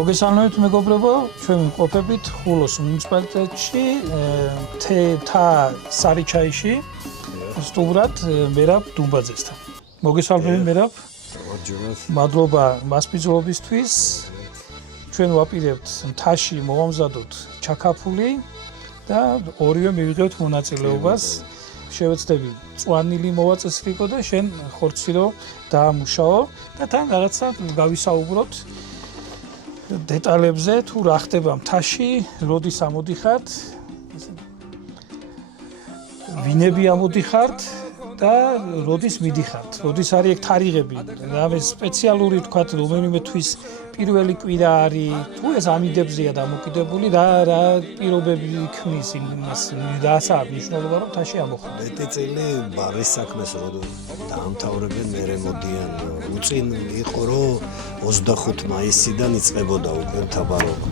მოგესალმებით მეგობრებო, ჩვენ ვიმყოფებით ხულოს მუნიციპალიტეტში, თეთა სარიჩაიში, სტუმრად მერაბ დუმბაძესთან. მოგესალმებით მერაბ. მადლობა მასპინძლობისთვის. ჩვენ ვაპირებთ მთაში მოვამზადოთ ჩაქაფული და ორივე მივიღებთ მონაწილეობას. შევეცდები წვანილი მოვაწესრიგო და შენ ხორცი რო დაამუშაო და თან რაღაცა გავისაუბროთ დეტალებზე, თუ რა ხდება მთაში, როდის ამოდიხართ, ვინები ამოდიხართ და როდის მიდიხართ, როდის არის ეგ თარიღები, რამე სპეციალური თქვა რომელიმე თვის პირველი კვირა არის, თუ ეს ამიდებზეა დამოკიდებული, რა პირობები ქმნის იმას, რასაა მნიშვნელობა რომ მთაში ამოხვიდე. მეტი წელი ბარის საქმეს რო დაამთავრებენ, მერე მოდიან. უწინ იყო რომ 25 მაისიდან იწყებოდა უკვე მთავრობა.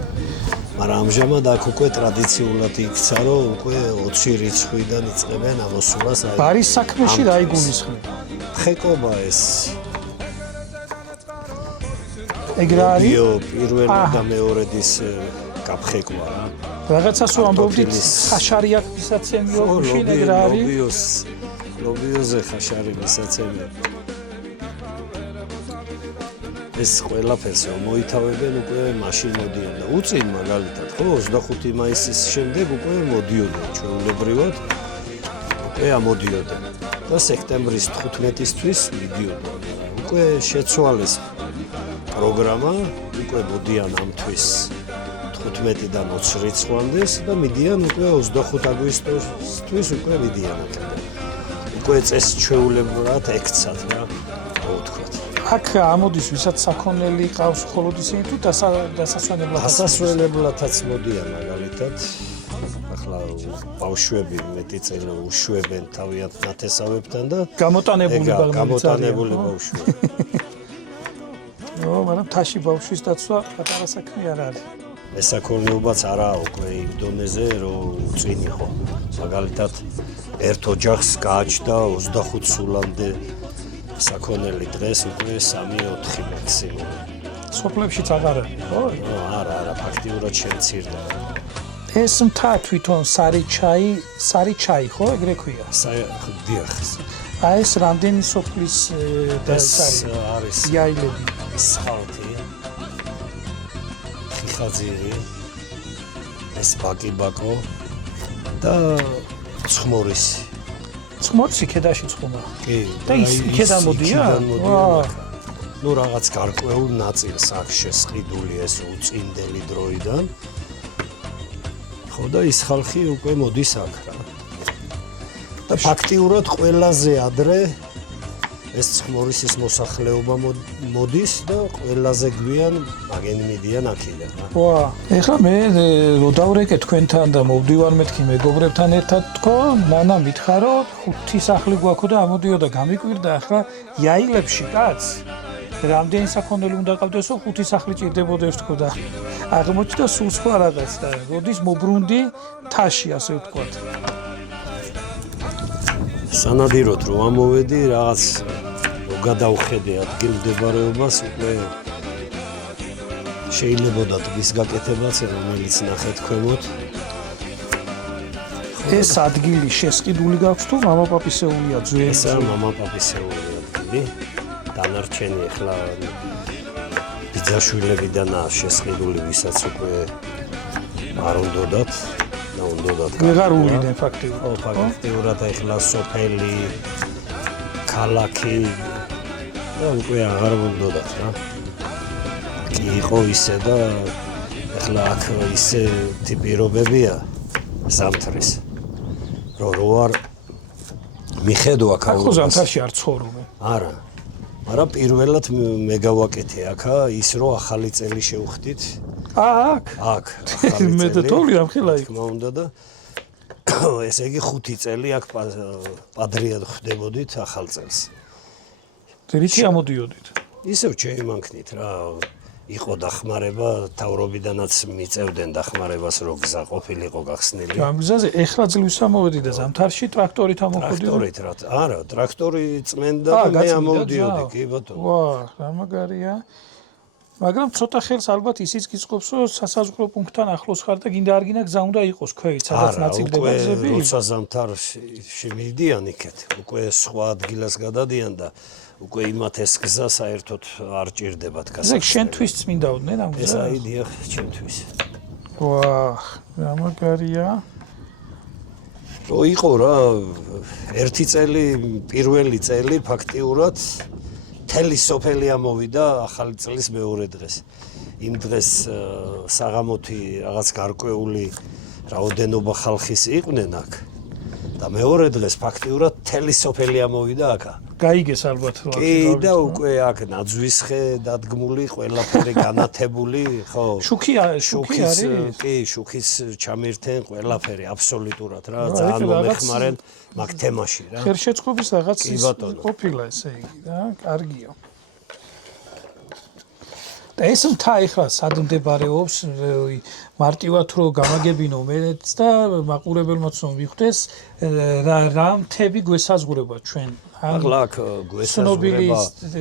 მაგრამ ამჟამად აქ უკვე ტრადიციულად იქცა რომ უკვე 20 რიცხვიდან იწყებენ ამოსულას. ბარის საქმეში რა იგულისხმება? ხეკობა ეს ეგ რა არის? პირველ და მეორედის გაფხეკვა რა. რაღაცას ვამბობდით, ხაშარი აქ მისაცემიო შინ ეგ რა არის? ლობიოზე ხაშარი მისაცემია. ეს ყველაფერს მოითავებენ უკვე მაშინ მოდიან და უწინ მაგალითად ხო 25 მაისის შემდეგ უკვე მოდიოდნენ ჩვეულებრივად უკვე ამოდიოდნენ და სექტემბრის 15-ისთვის მიდიოდნენ. უკვე შეცვალეს პროგრამა, უკვე მოდიან ამ თვის 15-დან 20 რიცხვამდე და მიდიან უკვე 25 აგვისტოსთვის უკვე მიდიან აქედან. უკვე წესჩვეულებრივად ექცათ რა, ვთქვათ. აქ ამოდის ვისაც საქონელი ყავს მხოლოდ ისინი თუ დასასვენებლათაც მოდიან მაგალითად. ახლა ბავშვები მეტი წელი უშვებენ თავიანთ ნათესავებთან და გამოტანებული ბავშვები. მაგრამ მთაში ბავშვის დაცვა პატარა საქმე არ არის. მესაქონლეობაც არაა უკვე იმ დონეზე, რომ უწინ იყო. მაგალითად, ერთ ოჯახს გააჩნდა 25 სულამდე საქონელი, დღეს უკვე 3-4 მაქსიმუმ. სოფლებშიც აღარ არის, ხო? არა, ფაქტიურად შემცირდა. ეს მთა თვითონ სარიჩაი, ხო, ეგრე ქვია? დიახ. აი ეს რამდენი სოფლის არის იაილები? სხალთი, ხიხაძირი, ეს ბაკიბაკო და ცხმორისი. ცხმორისი ქედაში ცხუმა. კი. და ის იქედან მოდიან? ნუ რაღაც გარკვეულ ნაწილს აქვს შესყიდული ეს უწინდელი დროიდან. ხო და ის ხალხი უკვე მოდის აქ რა. და ფაქტიურად ყველაზე ადრე ეს ცხმორისის მოსახლეობა მოდის და ყველაზე გვიან მაგენ მიდიან აქედან. ვა, ეხლა მე რო დავრეკე თქვენთან და მოვდივარ მეთქი მეგობრებთან ერთად თქო, ნანა მითხარო, 5 სახლი გვაქვს და ამოდიოდა გამიკვირდა ახლა იაილებში კაც. რამდენი საქონელი უნდა ყავდესო 5 სახლი ჭირდებოდეს თქო და აღმოჩნდა სულ სხვა რაღაც და როდის მობრუნდი მთაში ასე ვთქვათ. სანადიროდ რომ ამოვედი რაღაც გადავხედე ადგილ მდებარეობას უკვე შეიძლებოდა ტბის გაკეთებაც რომელიც ნახეთ ქვემოთ. ეს ადგილი შესყიდული გაქვს თუ მამაპაპისეულია ძველი? ესა მამაპაპისეული ადგილი. დანარჩენი ახლა ბიძაშვილებიდანაა შესყიდული, ვისაც უკვე არ უნდათ. ვეღარ ულიდან ფაქტიურად. ხო, ფაქტიურად ახლა სოფელი, ქალაქი და უკვე აღარ უნდათ რა. კი იყო ისე და ახლა აქ ისე ტიპირობებია ზამთრის. რო არ მიხედვა აქ ხო ზამთარში არ ცხოვრობენ. არა. მაგრამ პირველად მე გავაკეთე აქა ის რომ ახალი წელი შევხვდით. აქ. მე და თოვლი ამხილა იქ. თქმა უნდა და ესე იგი 5 წელი აქ პადრიად ხდებოდით ახალ წელს. რითი ამოდიოდით? ისევ შეიმანქნით რა. იყო დახმარება, თავრობიდანაც მიწევდნენ დახმარებას, რომ გზა ყოფილიყო გახსნილი. ამ გზაზე ეხლა ძლივს ამოვედი და ზამთარში ტრაქტორით ამოხვედი. ტრაქტორით რა. არა, ტრაქტორი წმენდა და მე ამოვდიოდი, კი ბატონო. ვა, რა მაგარია. მაგრამ ცოტა ხელს ალბათ ისიც გიწყობს, რომ სასაზღვრო პუნქტთან ახლოს ხარ და გინდა არ გინდა გზა უნდა იყოს ქვევით, სადაც ნაწილდება გზები. როცა ზამთარში მიდიან იქეთ, უკვე სხვა ადგილას გადადიან და უკვე იმათ ეს გზა საერთოდ არ ჭირდებათ გასაგზავნად. ეს შენთვის წმინდაოდნენ ამ ეს გზას? აი დიახ, ჩემთვის. ვაჰ, რა მაგარია. იყო რა, ერთი წელი, პირველი წელი ფაქტიურად მთელი სოფელი ამოვიდა ახალი წლის მეორე დღეს. იმ დღეს საღამოთი რაღაც გარკვეული რაოდენობა ხალხის იყვნენ აქ. და მეორე დღეს ფაქტიურად მთელი სოფელი ამოვიდა აქა. გაიგეს ალბათ რა. კი და უკვე აქ ნაძვისხე დადგმული, ყველაფერი განათებული, ხო? შუქი არის? კი, შუქის ჩამირთენ ყველაფერი აბსოლუტურად რა, ძალიან მომეხმარენ მაგ თემაში რა. ხერშეწყობის რაღაც ყოფილა ესე იგი რა, კარგია. და ეს მთა ეხლა სად მდებარეობს, მარტივად რო გამაგებინო მეც და მაყურებელმაც რომ მიხვდეს, რა მთები გვესაზღვრება ჩვენ. ახლა აქ გვესაზღვრება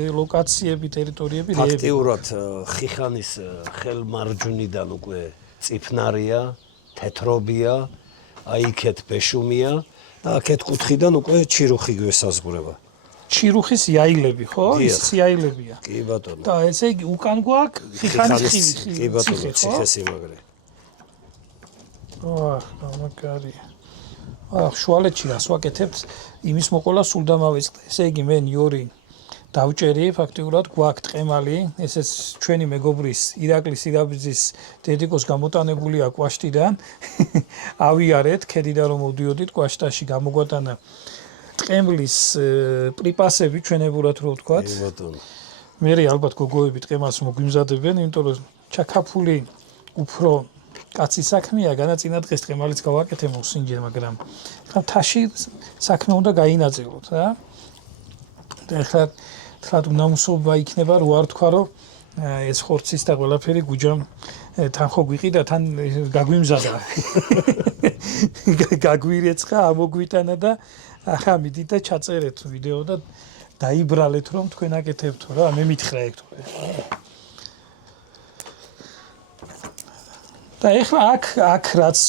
ლოკაციები, ტერიტორიები, ფაქტიურად ხიხანის ხელმარჯვნიდან უკვე წიფნარია, თეთრობია, აი იქეთ ბეშუმია და აქეთ კუთხიდან უკვე ჩირუხი გვესაზღვრება. ჩირუხის იაილები, ხო? ის იაილებია. კი ბატონო. და ესე იგი უკან გვაქვს ხიხანის ხილი. კი ბატონო, ციხესიმაგრე. აჰ, მაგარია. აჰ, შუალეთში რას ვაკეთებთ? იმის მოყოლა სულ დამავიწყდა. ესე იგი მე ნიორი დავჭერი, ფაქტიურად გვაქვს ტყემალი, ესეც ჩვენი მეგობრის ირაკლის ირაბიძის დედიკოს გამოტანებულია კვაშტიდან. ავიარეთ, ქედიდან რომ მოვდიოდით კვაშტაში გამოგვატანა ტყემლის პრიპასები ჩვენებურად რო ვთქვათ. კი ბატონო. მე ალბათ გოგოები ტყემას მოგვიმზადებენ, იმიტომ რომ ჩაქაფული უფრო კაცი საქმეა, განაწინა დღეს ტყემალიც გავაკეთე მოსინჯე, მაგრამ ხა თაში საქმე უნდა გაინაწილოთ რა. და ხა თქო უნამუსობა იქნება რო არ თქვა რომ ეს ხორცის და ყველაფერი გუჯამ თან ხო გვიყიდა, თან გაგვიმზადა. გაგვირეცხა, ამოგვიტანა და ახლა მიდით და ჩაწერეთ ვიდეო და დაიბრალეთ რომ თქვენ აკეთებთო რა, მე მითხრა ეგ თქვენ. და ეხლა აქ რაც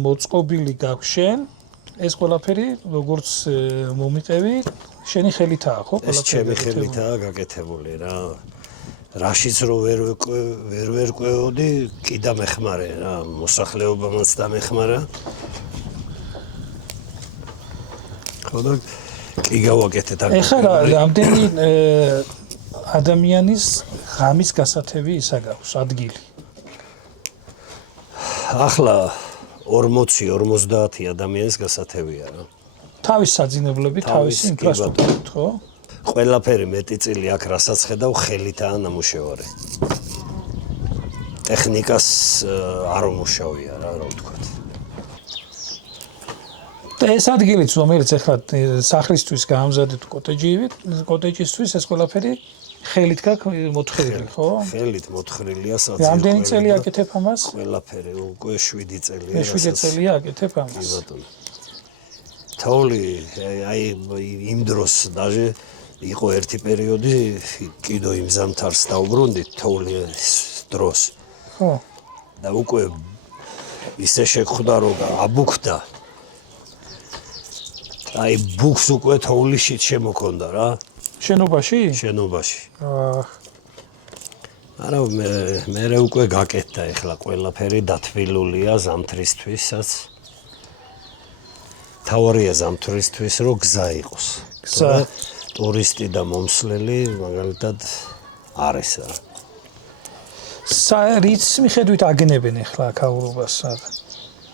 მოწყობილი გაგვშენ, ეს ყველაფერი როგორც მომიყევი, შენი ხელითაა ხო? ეს ჩემი ხელითაა გაკეთებული რა. რაშიც რო ვერ ვერკვეოდი, კი დამეხმარე რა, მოსახლეობამაც დამეხმარა. ხო და კი გავაკეთეთ აქ. ეხლა რამდენი ადამიანის ღამის გასათევი ისა გაქვს ადგილი? ახლა 40-50 ადამიანის გასათევია რა. თავის საძინებლები, თავისი ინფრასტრუქტურით, ხო? ყველაფერი მეტიწილი აქ რასაც ხედავ ხელითაა ნამუშევარი. ტექნიკას არ უმუშავია რა ვთქვათ. და ეს ადგილიც რომელიც ახლა სახლისთვის გაამზადეთ კოტეჯისთვის ეს ყველაფერი ხელით გაქვს მოთხრილი, ხო? ხელით მოთხრილია საძირკველი. რამდენი წელი აკეთებ ამას? ყველაფერი უკვე 7 წელია. 7 წელია აკეთებ ამას. კი ბატონო. თოვლი აი იმ დროს დაჟე იყო ერთი პერიოდი კიდო იმ ზამთარს დაუბრუნდით თოვლის დროს. ხო. და უკვე ისე შეგხვდა რომ აბუქდა. აი ბუქს უკვე თოვლიშით შემოქონდა რა. შენობაში? შენობაში. აჰ. არა მე უკვე გაკეთდა ეხლა ყველაფერი დათბილულია ზამთრისთვისაც. თავარია ზამთრისთვის რომ გზა იყოს. გზა. ტურისტი და მომსვლელი მაგალითად არის რა. რის მიხედვით აგნებენ ეხლა აქაურობას?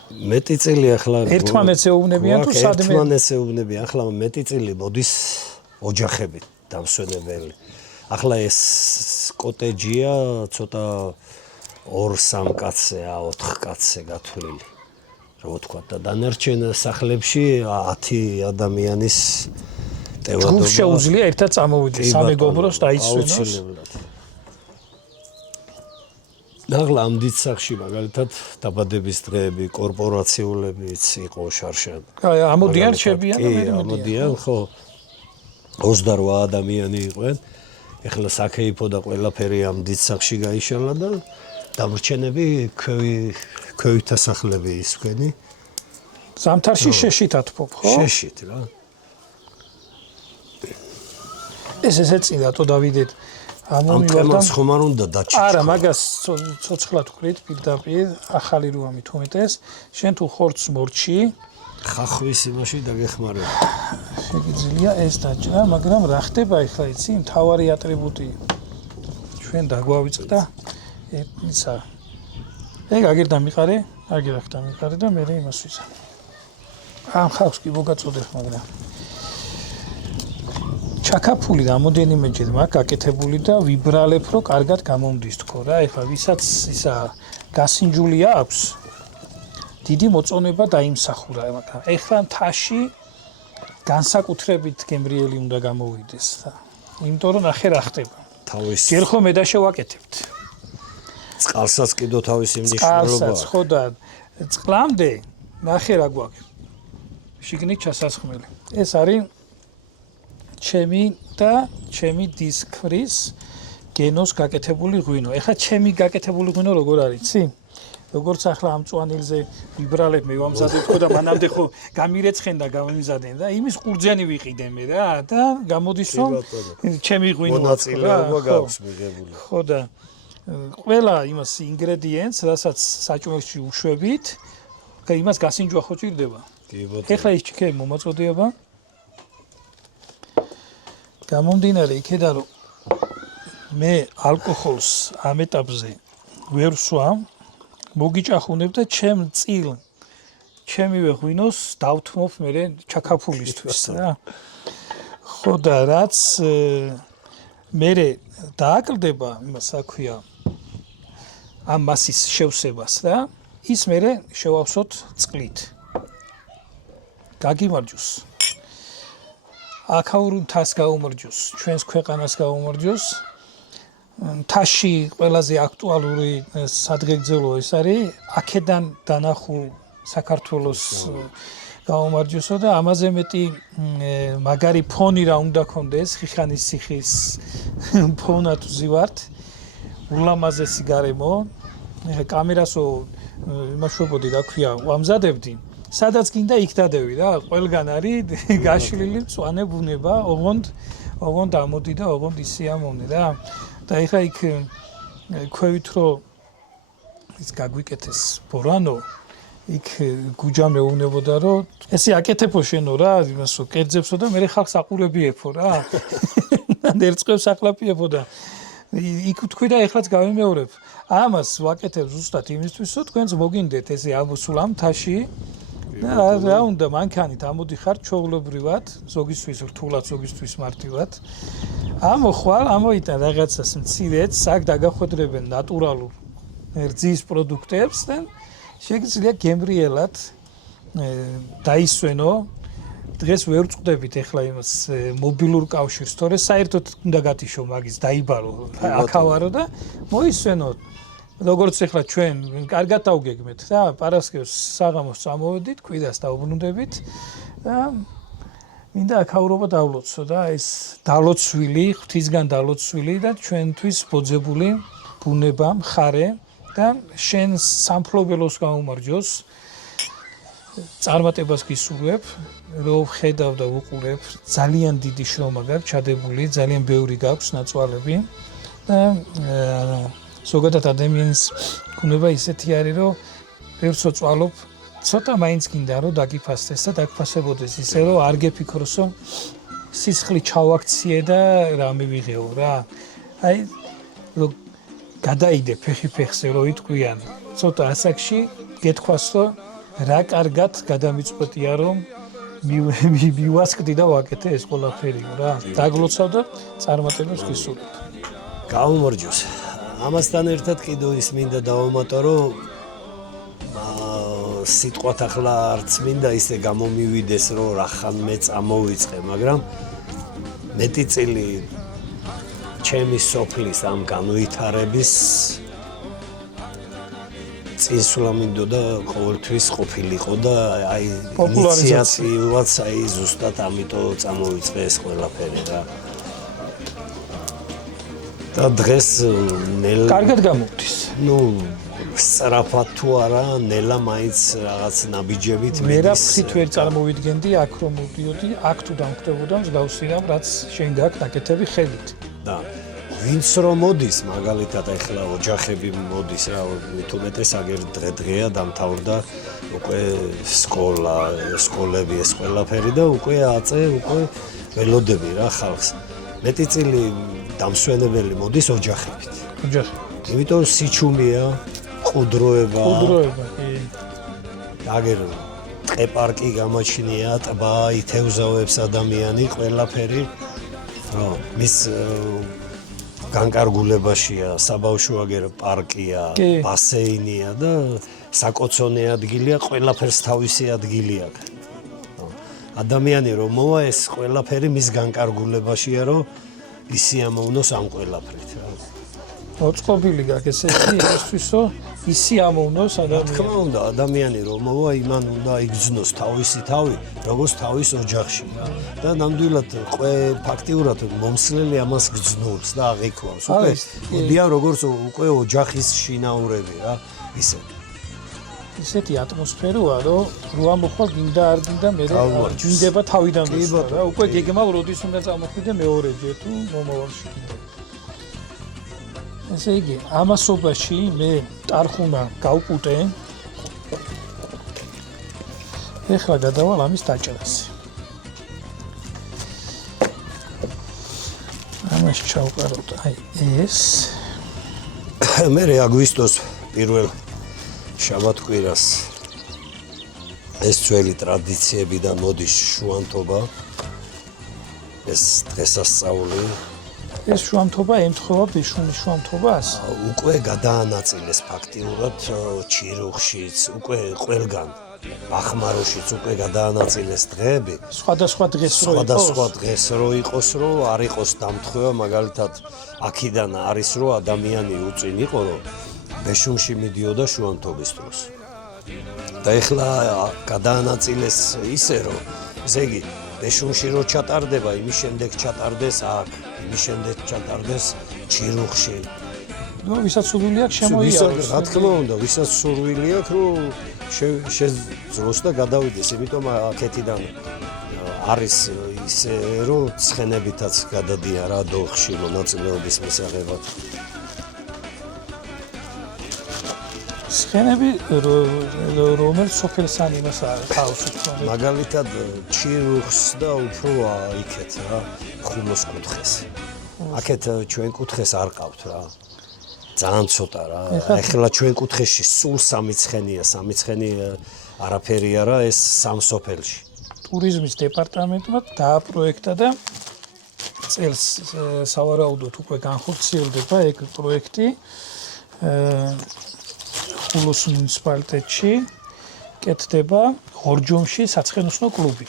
მეტიწილი ახლა ერთმანეთს ეუბნებიან თუ სადმე? ერთმანეთს ეუბნებიან. ახლა მეტიწილი მოდის ოჯახებით დამსვენებელი. ახლა ეს კოტეჯია ცოტა 2-3 კაცია, 4 კაცზე გათვლილი. რა ვთქვა და დანარჩენ სახლებში 10 ადამიანის ტევადობა. ჯგუფ შეუძლია ერთად წამოვიდეს სამეგობროს დაისვენოს. აუცილებლად. ახლა ამ დიდსახში მაგალითად დაბადების დღეები, კორპორაციულებიც იყო შარშან. აი, ამოდიან შებიან და კი, ამოდიან, ხო. 28 ადამიანი იყვნენ. ეხლა საქეიფო და ყველაფერი ამ დიცახში გაიშალა და დამრჩენები ქვევით ასახლები ის ვქენი. ზამთარში შეშით ათფობ, ხო? შეშით რა. ესე წინათო დავიდეთ. ამ თემას ხომ არ უნდა დაჭიჭო. არა, მაგას ცოცხლად ვყრით პირდაპირ, ახალი რო ამით უმეტეს. შენ თუ ხორცს მორჩი, ხახვის იმაში დაგეხმარება. შეგიძლია ეს დაჭრა, მაგრამ რა ხდება ახლა იცი, მთავარი ატრიბუტი ჩვენ დაგვავიწყდა ისა. ეგ აგერ დამიყარე, აგერ ახ დამიყარე და მე იმას ვიზა. ამ ხავს კი მოგაწოდებ, მაგრამ ჩაკაფული რამოდენიმეჯერ მაქვს გაკეთებული და ვიბრალებ, რომ კარგად გამომდის თქო რა. ეხლა ვისაც ისა გასინჯული აქვს, დიდი მოწონება დაიმსახურა, მაგრამ ეხლა მთაში განსაკუთრებით გემრიელი უნდა გამოვიდეს და იმიტომ რომ ნახე რა ხდება. თავის ჯერ ხომ მე და შევაკეთებთ. წყალსაც კიდო თავისი მნიშვნელობა წყალსაც ხო და წყლამდე ნახე რა გვაქვს. შიგნით ჩასასხმელი. ეს არის ჩემი და ჩემი დისკრის გენოს გაკეთებული ღვინო. ეხლა ჩემი გაკეთებული ღვინო როგორ არის, იცი? როგორც ახლა ამ წვანილზე ვიბრალებ მე ვამზადებ ხო და მანამდე ხო გამირეცხენ და გამიმზადენ და იმის ყურძენი ვიყიდე მე რა და გამოდის რომ ჩემი ღვინო მონაწილეობა გაქვს მიღებული. ხო და ყველა იმას ინგრედიენტს, რასაც საჭმელში უშვებით, იმას გასინჯვა ხო ჭირდება. კი ბატონო. ეხლა ის ჩიქე მომაწოდეობა გამომდინარე იქედან რომ მე ალკოჰოლს ამ ეტაპზე ვერ ვსვამ, მოგიჭახუნებ და ჩემ წილ ჩემივე ღვინოს დავთმობ მე ჩაკაფულისთვის რა. ხო და რაც მე დააკლდება იმას აქვია ამ მასის შევსებას რა, ის მე შევავსოთ წყლით. გაგიმარჯოს. აქაურ მთას გაუმარჯოს, ჩვენს ქვეყანას გაუმარჯოს. მთაში ყველაზე აქტუალური სადღეგრძელო ეს არის აქედან დანახულ საქართველოს გაუმარჯოსო და ამაზე მეტი მაგარი ფონი რა უნდა კონდეს, ხიხანის ციხის ფონად ვზივართ. ულამაზესი გარემო. კამერასო იმაშვებოდი რა ქვია, ვამზადებდი. სადაც გინდა იქ დადევი რა, ყველგან არის გაშლილი მწვანე ბუნება, ოღონდ ამოდი და ოღონდ ისე ამოვნე რა. და ეხლა იქ ქვევით რომ ის გაგვიკეთეს ბორანო, იქ გუჯა მეუბნებოდა რომ ესე აკეთებო შენო რა, იმასო კერძებსო და მე ხალხს აყურებიებო რა. ერწყევს აყლაპიებო და იქ თქვი და ეხლაც გავიმეორებ. ამას ვაკეთებ ზუსტად იმისთვის, რომ თქვენს მოგინდეთ ესე ამოსულ ამ მთაში. რა უნდა მანქანით ამოდიხარ ჩოულებრივად, ზოგისთვის რთულად, ზოგისთვის მარტივად. ამოხვალ, ამოიტან რაღაცას მცირეც, აქ დაგახვედრებენ ნატურალურ რძის პროდუქტებს და შეგიძლია გემრიელად დაისვენო. დღეს ვერ ვწყდებით ეხლა იმას მობილურ კავშირს, თორე საერთოდ უნდა გათიშო მაგის დაიბარო, აქავარო და მოისვენო. როგორც ეხლა ჩვენ კარგად დავგეგმეთ რა, პარასკევს საღამოს წამოვედით, კვირას დავბრუნდებით და მინდა აქაურობა დავლოცო და ეს დალოცვილი, ღვთისგან დალოცვილი და ჩვენთვის ბოძებული ბუნება, მხარე და შენ სამფლობელოს გაუმარჯოს. წარმატებას გისურვებ, რომ ხედავ და უყურებ, ძალიან დიდი შრომა გაქვს ჩადებული, ძალიან ბევრი გაქვს ნაწვალები და ზოგადად ადამიანის გუნება ისეთი არის, რომ ბევრს ვწვალობ, ცოტა მაინც გინდა რომ დაგიფასდეს და დაგფასებოდეს ისე რომ არ გეფიქროს, რომ სისხლი ჩავაქციე და რა მივიღეო რა. აი რომ გადაიდე ფეხი ფეხზე რომ იტყვიან, ცოტა ასაკში გეთქვას, რომ რა კარგად გადამიწყვეტია რომ მივასკდი და ვაკეთე ეს ყველაფერი რა. დაგლოცავ და წარმატებას გისურვებ. გაუმარჯოს. ამასთან ერთად კიდევ ის მინდა დავამატო, რომ სიტყვათ ახლა არც მინდა ისე გამომივიდეს, რომ რახან მე წამოვიწყე, მაგრამ მეტი წილი ჩემი სოფლის ამ განვითარების წინსვლა მინდოდა ყოველთვის ყოფილიყო და აი ინიციატივაც აი ზუსტად ამიტომ წამოვიწყე ეს ყველაფერი რა. და დღეს ნელა კარგად გამოვდის. ნუ სწრაფად თუ არა ნელა მაინც რაღაც ნაბიჯებით მე რა მიდის ფრით ვერ წარმოვიდგენდი აქ რომ მოვდიოდი, აქ თუ დამკვდებოდა მსგავსი რამ, რაც შენ გაქვს ნაკეთები ხელით. და ვინც რომ მოდის მაგალითად ახლა ოჯახები მოდის რა თუმეტეს აგერ დღე-დღეა დამთავრდა უკვე სკოლები ეს ყველაფერი და უკვე აწე უკვე ველოდები რა ხალხს მეტი დამსვენებელი მოდის ოჯახებით ოჯახი. იმიტომ სიჩუმეა ყუდროება კი. აგერ ტყე-პარკი გამაჩნია ტბა ითევზავებს ადამიანი ყველაფერი რა მის განკარგულებაშია საბავშვო აგერ პარკია ბასეინია და საკოცონე ადგილია ყველაფერს თავისი ადგილი აქვს ადამიანი რომ მოვა ეს ყველაფერი მის განკარგულებაშია რომ ისი ამოვნოს ამ ყველაფრით რა მოწყობილი გაქვს ესე იგი ისთვისო ისი ამოვნოს ადამიანს. თქმა უნდა, ადამიანი რომ მოვა, იმან უნდა იგრძნოს თავისი თავი, როგორც თავის ოჯახში და ნამდვილად ფაქტიურად მომსლელი ამას გრძნობს და აღიქვამს. უკვე მოდიან როგორც უკვე ოჯახის შინაურები რა, ისე. ისეთი ატმოსფეროა, რომ რო ამოხვალ გინდა არ გინდა მე ჯინდება თავიდან რა, უკვე გეგმა როდის უნდა წამოხვიდე მეორეჯერ თუ მომავალში კიდე. ესე იგი, ამასობაში მე ტარხუნა გავკუტე. ეხლა გადავალ ამის დაჭერას. ამას ჩავყაროთ აი ეს. მე აგვისტოს პირველ შაბათ-კვირას ეს ძველი ტრადიციებიდან მოდის შუანთობა. ეს დღესასწაული ეს შუამთობა ემთხვევა ბეშუნის შუამთობას? უკვე გადაანაწილეს ფაქტიურად ჩირუხშიც, უკვე ყველგან ბახმაროშიც უკვე გადაანაწილეს დღეები. სხვადასხვა დღეს რო იყოს, რომ არ იყოს დამთხვევა, მაგალითად, აქედან არის რომ ადამიანი უწინ იყო, რომ ბეშუნში მიდიოდა შუამთობის დროს. და ეხლა გადაანაწილეს ისე, რომ ესე იგი ბეშუნში რო ჩატარდება, იმის შემდეგ ჩატარდეს აქ, იმის შემდეგ ჩატარდეს ჩირუხში. ნუ ვისაც სურვილი აქვს შემოიაროს. რა თქმა უნდა, ვისაც სურვილი აქვს, რომ შეძლოს და გადავიდეს, იმიტომ აქეთიდან არის ისე, რომ ცხენებითაც გადადიან რა დოხში მონაწილეობის მისაღებად. ცხენები რომელიც სოფელსან იმას ხავს უფრო მაგალითად ჩირუხს და უფრო იქეთ რა ხუმოს კუთხეს აქეთ ჩვენ კუთხეს არ ყავთ რა ძალიან ცოტა რა ეხლა ჩვენ კუთხეში სულ სამი ცხენია არაფერი არა ეს სამ სოფელში ტურიზმის დეპარტამენტმა დააპროექტა და წელს სავარაუდოდ უკვე განხორციელდება ეგ პროექტი ხულოს მუნიციპალიტეტში კეთდება ღორჯომში საცხენოსნო კლუბი.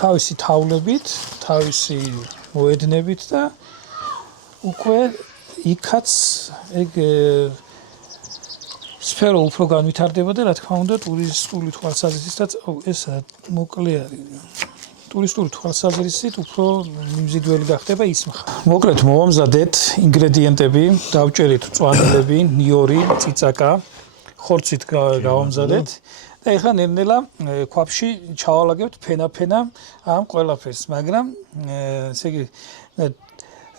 თავისი თავლებით, თავისი მოედნებით და უკვე იქაც ეგ სფერო უფრო განვითარდება და რა თქმა უნდა ტურისტული თვალსაზრისით ეს მოკლე არის. ტურისტული თვალსაზრისით უფრო მიმზიდველი გახდება ის მხარე. მოკლედ მოვამზადეთ ინგრედიენტები, დავჭერით მწვანილები, ნიორი, წიწაკა, ხორცით გავამზადეთ და ეხლა ნელ-ნელა ქვაფში ჩავალაგებთ ფენა ამ ყველაფერს, მაგრამ ესე იგი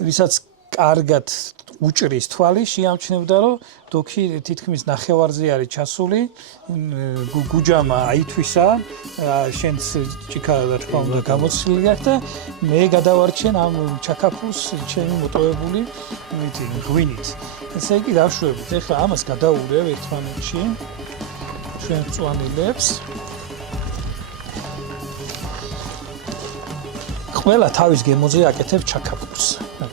ვისაც კარგად უჭრის თვალი შეამჩნევდა რომ დოქი თითქმის ნახევარზე არის ჩასული გუჯამა აითვისა შენს ჭიქა რა თქმა უნდა გამოცილი აქვს და მე გადავარჩენ ამ ჩაკაფულს ჩემი მოტოვებული ღვინით ესე იგი დავშვებით ეხლა ამას გადაურევ ერთმანეთში ჩვენ მწვანილებს ყველა თავის გემოზე აკეთებ ჩაკაფულს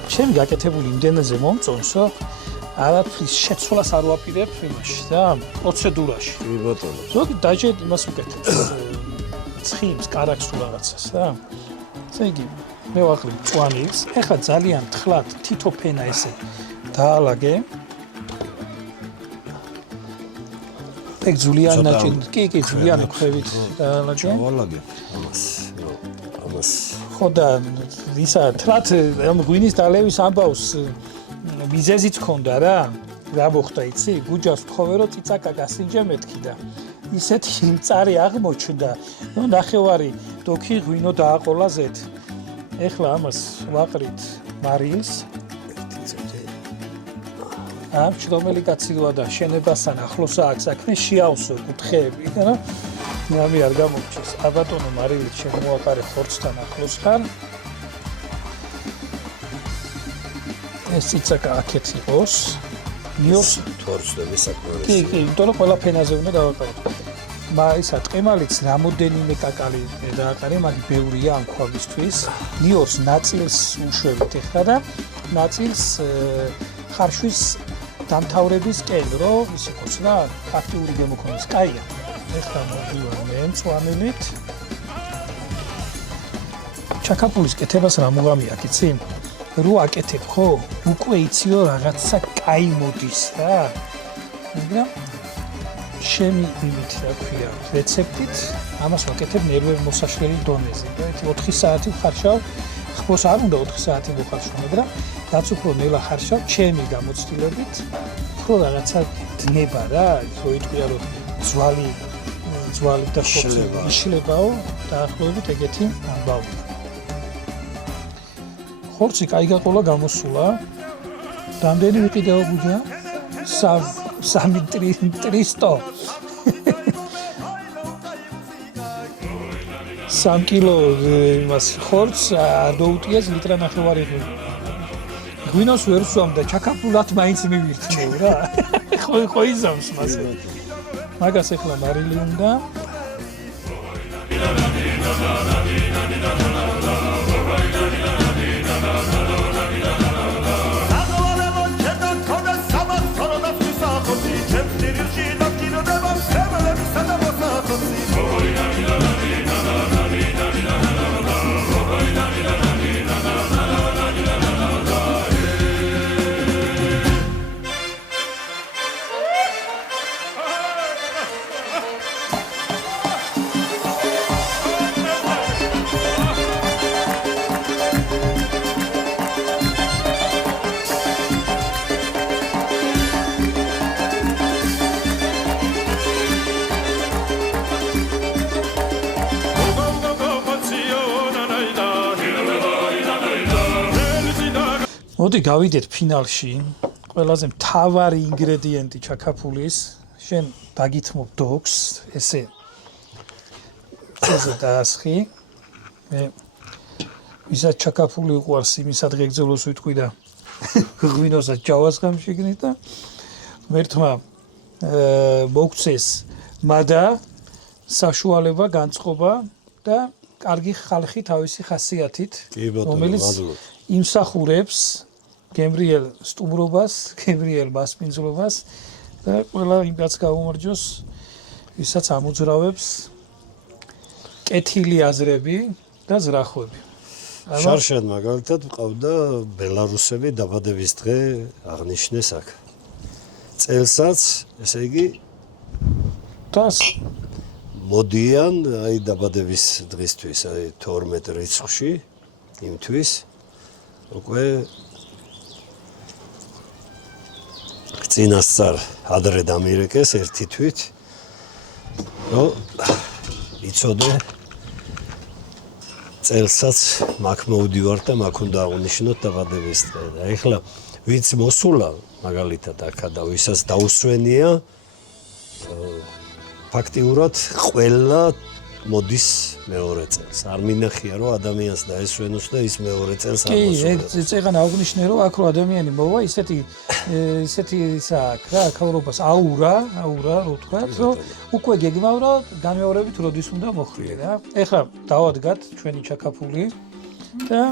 ჩემი გაკეთებული იმდენაზე მომწონს რომ არაფრის შეცვლას არ ვაპირებ იმაში და პროცედურაში. კი ბატონო. ზოგი დაჟე იმას უკეთებს. ცხიმს, კარაქს თუ რაღაცას რა. ესე იგი მე ვაყრი მწვანილს. ეხლა ძალიან თხლად თითო ფენა ესე დაალაგე. ეგ ზულიანი ნაჭი, კი, ზულიანი ქვევით დაალაგე. ჩავალაგე ამას. ამას ხო და ისა თრათ ამ ღვინის დალევის ამბავს მიზეზიც ჰქონდა რა მოხდა იცი გუჯას თხოვე რომ წიწაკა გასინჯე მეთქი და ისეთი მწარი აღმოჩნდა ნუ ნახევარი დოქი ღვინო დააყოლაზეთ ეხლა ამას ვაყრით მარილს ამ ჩდომელი კაცილვა და შენებასთან ახლოსაა საქმე შეავსო კუთხეები რა ნამი არ გამორჩეს აბატონო მარილით შემოაყარე ხორცთან ახლოსთან ეს ციცაკა აქეთ იყოს ნიოს თორს და მისაკმარეს კი იმიტომ რომ ყველა ფენაზე უნდა დავაყაროთ ისა ტყემალიც რამოდენიმე კაკალი დააყარე მაგ ბევრია ამ ქვაბისთვის ნიოს ნაწილს უშვებით ეხლა და ნაწილს ხარშვის დამთავრების კენ რომ ის იყოს რა აქტიური გემოქმედის კაია ეხლა მოვიდივარ მე მწვანილით ჩაკაპულის კეთებას რა მოგამი აქ იცი რო აკეთებ ხო უკვე იცი რომ რაღაცა კაი მოდის რა მაგრამ შემი იმით რა ქვია რეცეპტით ამას ვაკეთებ ნერვები მოსაშლელი დონეზე და 4 საათი ხარშავ ხბოს არ უნდა 4 საათი მოხარშავ მაგრამ რაც უფრო ნელა ხარშავ ჩემი გამოცდილებით უფრო რაღაცა დნება რა რო იტყვია რომ ძვალი და ხორცი იშლებაო დაახლოებით ეგეთი ამბავი ხორცი კაი გაყოლა გამოსულა რამდენი ვიყიდაო გუჯა 300 3 კილო იმას ხორცს არ დაუტიეს ლიტრა ნახევარი ღვინოს ვერ სვამ და ჩაკაპულად მაინც მივირთნეო რა ხო იზამს მასე მაგას ეხლა მარილი უნდა მოდი გავიდეთ ფინალში ყველაზე მთავარი ინგრედიენტი ჩაკაპულის შენ დაგითმობ დოქს ესე დაასხი მე ვისაც ჩაკაპული უყვარს იმისად გეგზელოს ვიტყვი და ღვინოსაც ჯავას გამშიგნით და მერთმა მოგცეს მადა საშუალება განწყობა და კარგი ხალხი თავისი ხასიათით რომელიც იმსახურებს გემრიელ სტუმრობას, გემრიელ მასპინძლობას და ყველა იმ კაც გაუმარჯოს, ვისაც ამოძრავებს კეთილი აზრები და ზრახვები. შარშან მაგალითად ყავდა ბელარუსები დაბადების დღე აღნიშნეს აქ. წელსაც, ესე იგი თას მოდიან აი დაბადების დღისთვის, აი 12 რიცხვში იმთვის უკვე წინასწარ ადრე დამირეკეს ერთი თვით რომ იცოდე წელსაც მაგ მოვდივარ და მაგ უნდა აღნიშნოთ დაბადების დღე და ეხლა ვინც მოსულა მაგალითად აქა და ვისაც დაუსვენია ფაქტიურად ყველა მოდის მეორე წელს. არ მინახია რომ ადამიანს დაესვენოს და ის მეორე წელს არ მოსულა. კი, წეგან აღნიშნე რომ აქ რო ადამიანი მოვა, ისეთი ისა აქ რა, ქალრობას აურა, რო თქვათ, რომ უკვე გეგმავდა განმეორებით როდის უნდა მოხდე რა. ეხლა დავადგათ ჩვენი ჩაკაპული და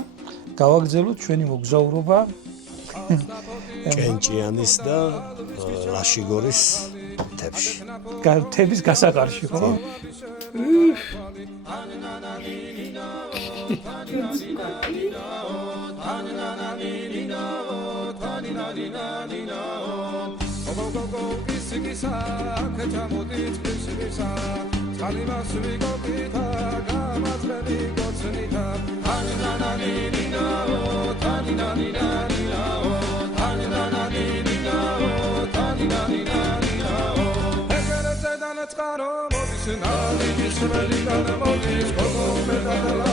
გავაგზავნოთ ჩვენი მოგზაურობა კენჭიანის და ლაშიგორის თებში. თების გასაყარში, ხო? მუსიკისა ქეჩა მოდით ფიშისა წყალიმას ვიგობითა გამაძღები გოცნითა თანინანანინინაო თანინანინანინაო თანინანანინინაო თანინანინანინაო ეგრეცე დანაწყარო მოდის ნალინის ველიდან მოდის გოგო მეტად